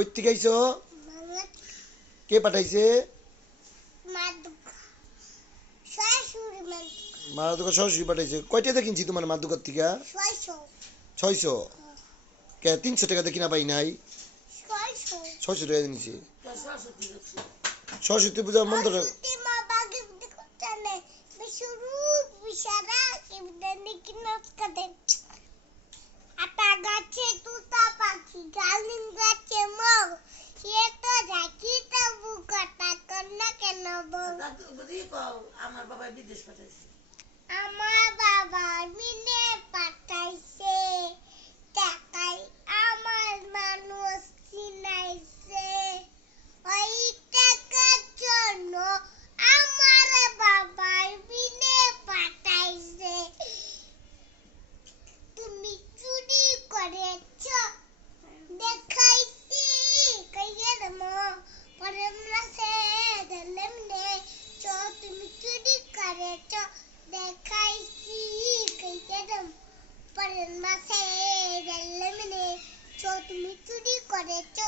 কই থেকে আইছো? কে পাঠাইছে? মা দোকান সরাসরি পাঠাইছে। কয়টা দিয়ে কিনছি তোমার মা দোকান থেকে? 600। কে 300 টাকা দিয়ে কিনা পাই নাই? 600 টাকা দিয়ে নিছি। সরস্বতী পূজা মন্ত্র আমার বাবা বিদেশ পাঠাইছে। আমার বাবা বিদেশ পাঠাইছে টাকাই আমার মানুষ চিনাইছে ওই টাকার জন্য আমার বাবা বিদেশ পাঠাইছে তুমি চুরি করেছো দেখাইছি কইয়ের মো পরে মাসে দিলেমনে চো তুমি চুরি করেছো দেখাইছি কইয়ের পরে মাসে দিলেমনে চো তুমি চুরি করেছো